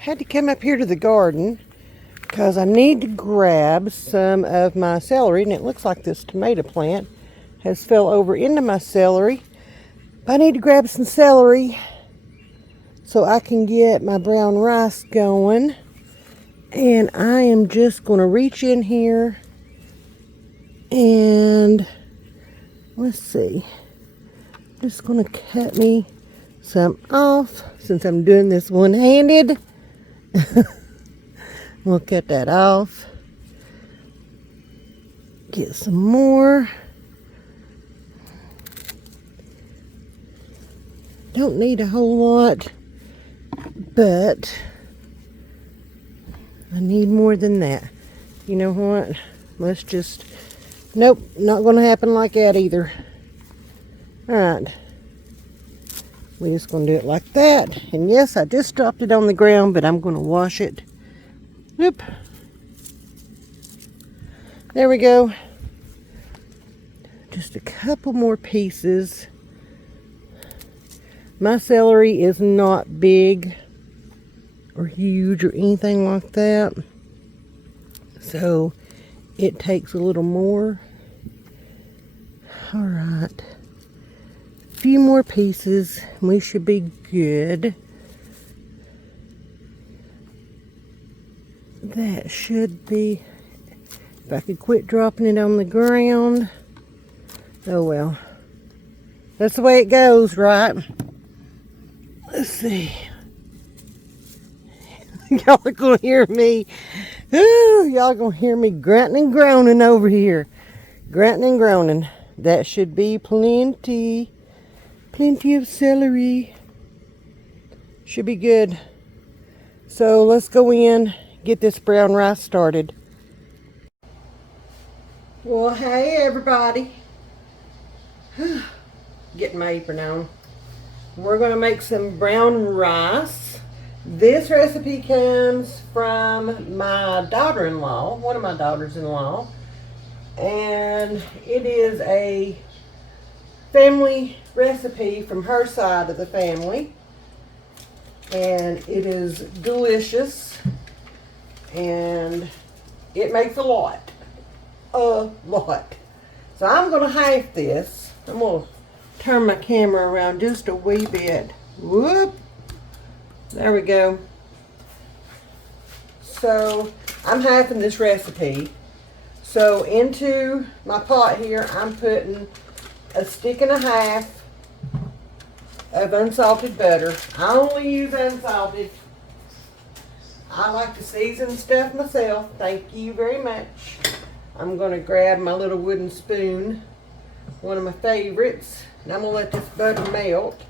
had to come up here to the garden because I need to grab some of my celery, and it looks like this tomato plant has fell over into my celery. But I need to grab some celery so I can get my brown rice going. And I am just going to reach in here and let's see. I'm just going to cut me some off since I'm doing this one-handed. We'll cut that off. Get some more. Don't need a whole lot, but I need more than that. You know what? Let's just... Nope, not going to happen like that either. Alright. We're just going to do it like that. And yes, I just dropped it on the ground, but I'm going to wash it. Oop. There we go. Just a couple more pieces. My celery is not big or huge or anything like that. So it takes a little more. Alright. A few more pieces. We should be good. That should be, if I could quit dropping it on the ground. Oh well. That's the way it goes, right? Let's see. Y'all are going to hear me. Ooh, y'all going to hear me grunting and groaning over here. Grunting and groaning. That should be plenty. Plenty of celery. Should be good. So let's go in, get this brown rice started. Well, hey everybody. Getting my apron on. We're going to make some brown rice. This recipe comes from my daughter-in-law, one of my daughters-in-law. And it is a family recipe from her side of the family. And it is delicious. And it makes a lot. A lot. So I'm going to half this. I'm going to turn my camera around just a wee bit. Whoop. There we go. So I'm halving this recipe. So into my pot here, I'm putting a stick and a half of unsalted butter. I only use unsalted. I like to season stuff myself. Thank you very much. I'm going to grab my little wooden spoon, one of my favorites, and I'm going to let this butter melt.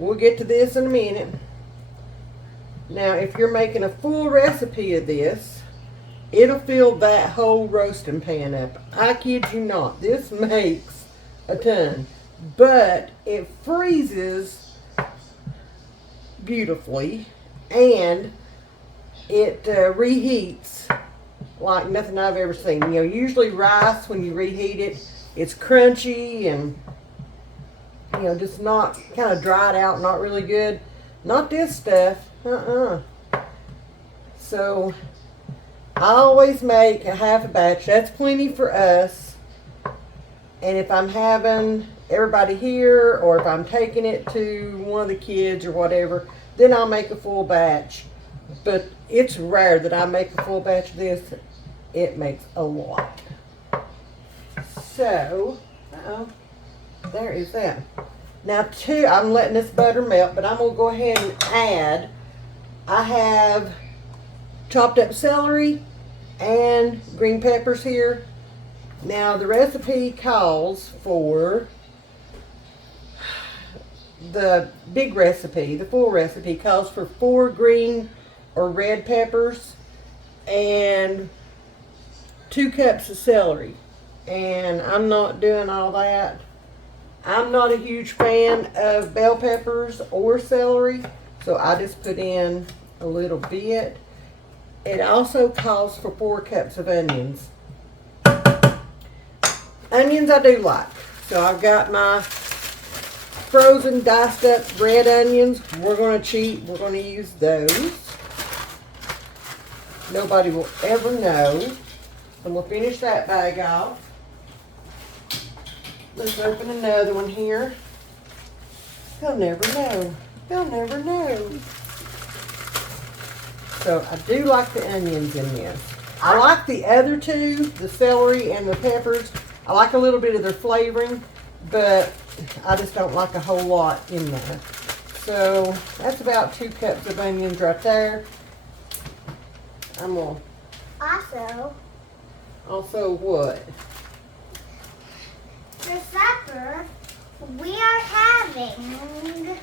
We'll get to this in a minute. Now, if you're making a full recipe of this, it'll fill that whole roasting pan up. I kid you not. This makes a ton. But it freezes beautifully, and it reheats like nothing I've ever seen. You know, usually rice, when you reheat it, it's crunchy and, you know, just not, kind of dried out, not really good. Not this stuff. So I always make a half a batch. That's plenty for us. And if I'm having everybody here, or if I'm taking it to one of the kids or whatever, then I'll make a full batch. But it's rare that I make a full batch of this. It makes a lot. So, there is that. Now, I'm letting this butter melt, but I'm going to go ahead and add. I have chopped up celery and green peppers here. Now, the recipe calls for, the big recipe, the full recipe, calls for 4 green or red peppers and 2 cups of celery. And I'm not doing all that. I'm not a huge fan of bell peppers or celery, so I just put in a little bit. It also calls for 4 cups of onions. Onions I do like. So I've got my frozen diced up red onions. We're going to cheat. We're going to use those. nobody will ever know. And we'll finish that bag off. Let's open another one here. They'll never know. They'll never know. So I do like the onions in this. I like the other two, the celery and the peppers. I like a little bit of their flavoring, but I just don't like a whole lot in there. So that's about 2 cups of onions right there. I'm gonna also what? For supper, we are having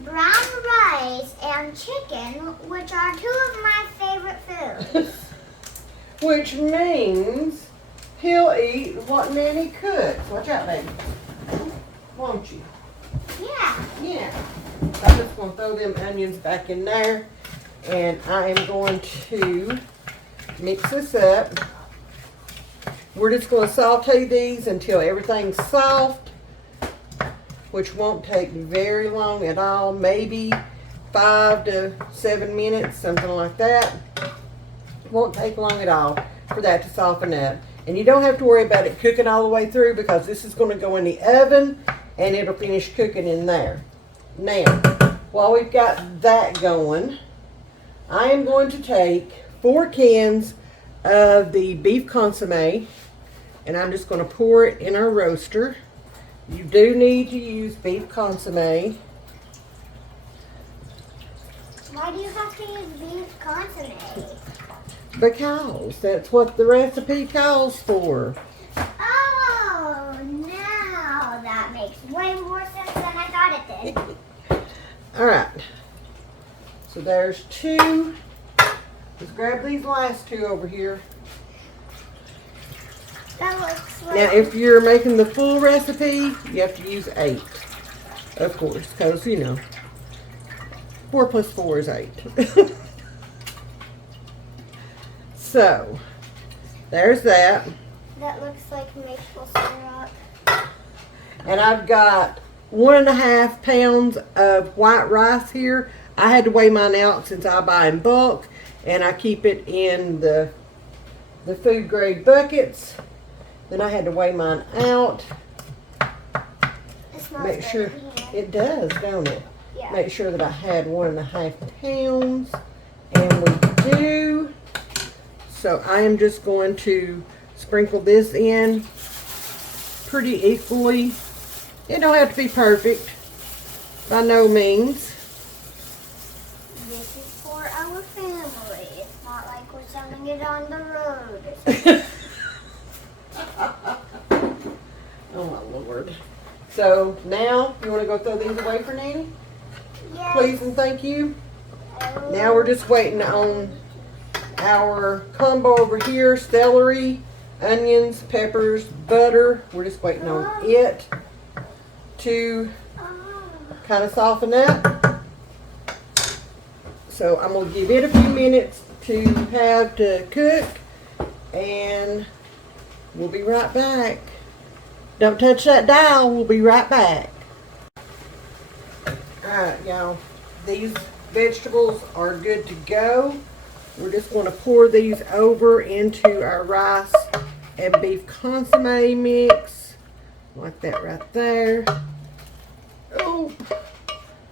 brown rice and chicken, which are 2 of my favorite foods. Which means he'll eat what Nanny cooks. Watch out, baby. Won't you? Yeah. Yeah. I'm just going to throw them onions back in there. And I am going to mix this up. We're just going to saute these until everything's soft, which won't take very long at all. Maybe 5 to 7 minutes, something like that. Won't take long at all for that to soften up. And you don't have to worry about it cooking all the way through, because this is going to go in the oven and it'll finish cooking in there. Now, while we've got that going, I am going to take 4 cans of the beef consommé, and I'm just going to pour it in our roaster. You do need to use beef consommé. Why do you have to use beef consommé? Because that's what the recipe calls for. Oh, now that makes way more sense than I thought it did. Alright. So there's 2. Let's grab these last 2 over here. That looks like... Now, if you're making the full recipe, you have to use 8. Of course, because, you know, 4 plus 4 is 8. So, there's that. That looks like maple syrup. And I've got 1.5 pounds of white rice here. I had to weigh mine out since I buy in bulk, and I keep it in the food grade buckets. Then I had to weigh mine out. It smells Make sure good. it does, don't it? Yeah. Make sure that I had 1.5 pounds, and we do. So I am just going to sprinkle this in pretty equally. It don't have to be perfect, by no means. This is for our family. It's not like we're selling it on the road. Oh my Lord. So now, you want to go throw these away for Nanny? Yes. Please and thank you. Now we're just waiting on our combo over here. Celery, onions, peppers, butter. We're just waiting on it to kind of soften up. So I'm going to give it a few minutes to have to cook, and we'll be right back. Don't touch that dial. We'll be right back. Alright, y'all. These vegetables are good to go. We're just going to pour these over into our rice and beef consommé mix. Like that right there. Oh,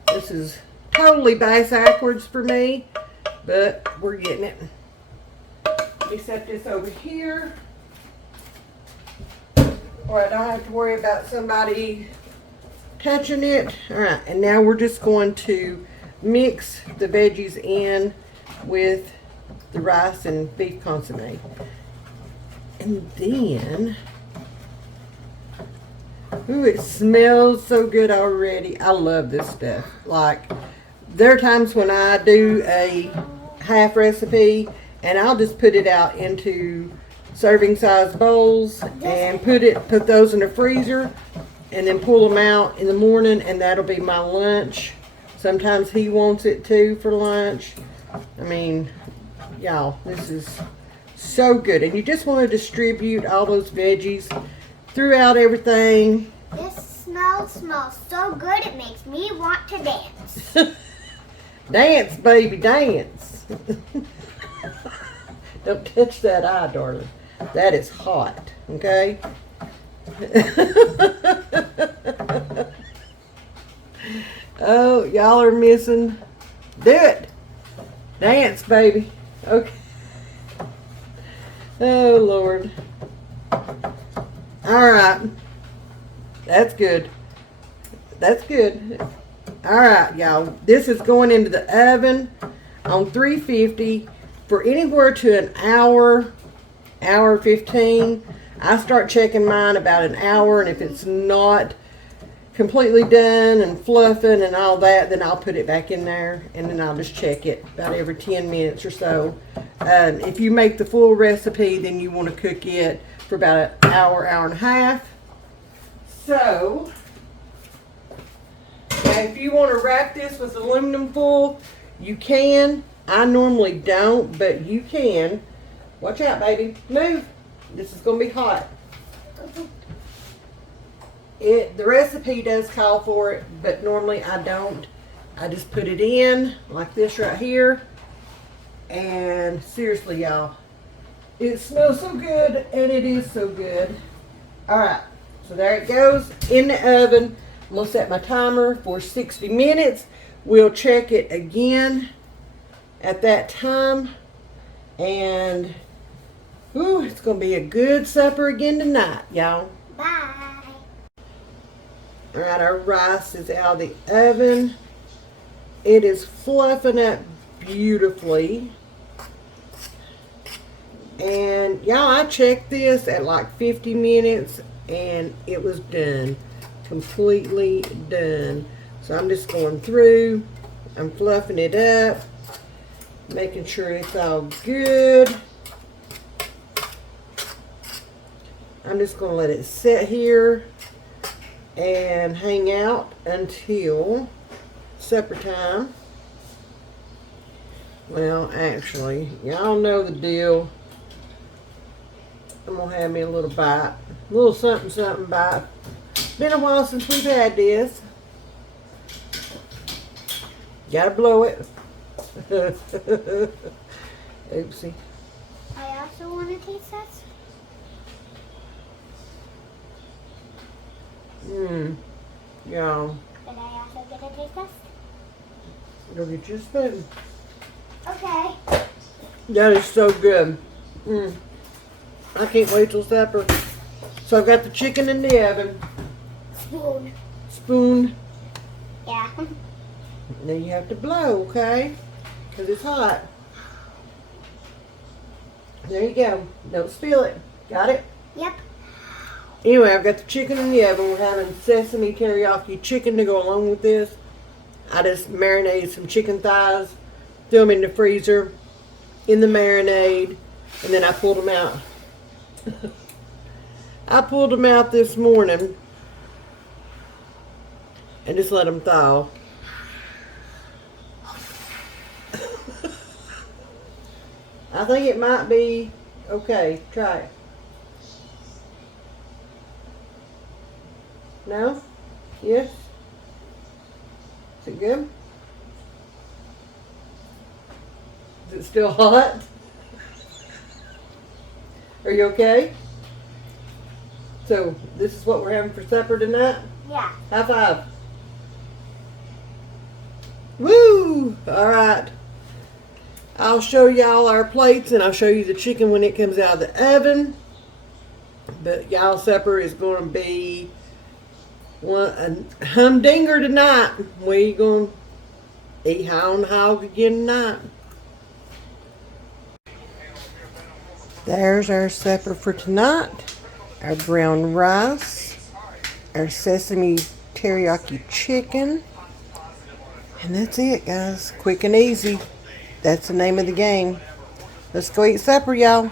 this is totally backwards for me, but we're getting it. Let me set this over here. Alright, I don't have to worry about somebody touching it. Alright, and now we're just going to mix the veggies in with the rice and beef consommé. And then, ooh, it smells so good already. I love this stuff. Like, there are times when I do a half recipe and I'll just put it out into serving size bowls and put those in the freezer and then pull them out in the morning, and that'll be my lunch. Sometimes he wants it too for lunch. I mean, y'all, this is so good. And you just want to distribute all those veggies throughout everything. This smells so good it makes me want to dance. Dance, baby, dance. Don't touch that eye, darling. That is hot, okay? Oh, y'all are missing. Do it. Dance, baby. Okay. Oh, Lord. All right. That's good. That's good. All right, y'all. This is going into the oven on 350 for anywhere to an hour, hour 15. I start checking mine about an hour, and if it's not completely done and fluffing and all that, then I'll put it back in there, and then I'll just check it about every 10 minutes or so. If you make the full recipe, then you want to cook it for about an hour, hour and a half. So, now if you want to wrap this with aluminum foil, you can. I normally don't, but you can. Watch out, baby. Move. This is going to be hot. The recipe does call for it, but normally I don't. I just put it in like this right here. And seriously, y'all, it smells so good, and it is so good. All right, so there it goes in the oven. I'm gonna set my timer for 60 minutes. We'll check it again at that time, and ooh, it's gonna be a good supper again tonight, y'all. Bye. All right, our rice is out of the oven. It is fluffing up beautifully. And y'all, I checked this at like 50 minutes and it was done. Completely done. So I'm just going through. I'm fluffing it up. Making sure it's all good. I'm just going to let it sit here and hang out until supper time. Well, actually, y'all know the deal. I'm gonna have me a little bite, a little something something bite. Been a while since we've had this. Gotta blow it. Oopsie. I also want to taste this. Y'all. Did I also get to taste this? Go get your spoon. Okay. That is so good. I can't wait till supper. So I've got the chicken in the oven. Spoon. Spoon. Yeah. Now you have to blow, okay? Because it's hot. There you go. Don't spill it. Got it? Yep. Anyway, I've got the chicken in the oven. We're having sesame teriyaki chicken to go along with this. I just marinated some chicken thighs, threw them in the freezer, in the marinade, and then I pulled them out. I pulled them out this morning and just let them thaw. I think it might be okay. Try it. No? Yes? Is it good? Is it still hot? Are you okay? So, this is what we're having for supper tonight? Yeah. High five. Woo! Alright. I'll show y'all our plates and I'll show you the chicken when it comes out of the oven. But y'all's supper is going to be a humdinger tonight. We going to eat high on the hog again tonight. There's our supper for tonight. Our brown rice, our sesame teriyaki chicken, and that's it, guys. Quick and easy. That's the name of the game. Let's go eat supper, y'all.